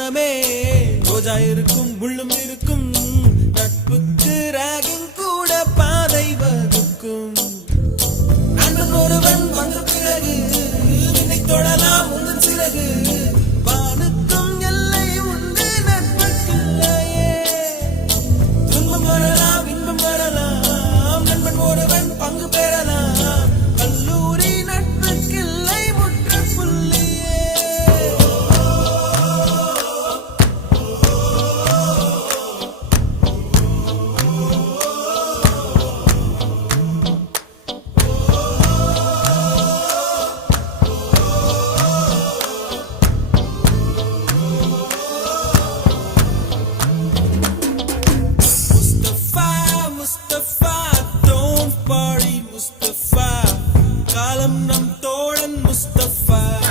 மனமே ரோஜா இருக்கும் உள்ளும் இருக்கும். நட்புக்கு ராகின் கூட பாதை வகுக்கும். ஒருவன் வந்த பிறகு தொடலாம். Kalam ng Parin Mustafa. Kalam ng Toran Mustafa.